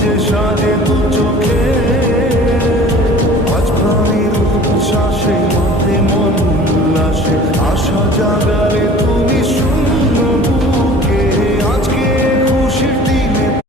যে সাজে দু চোখে, আজ প্রাণীর উচ্ছ্বাসে মাঠে মন উল্লাসে আশা জাগালে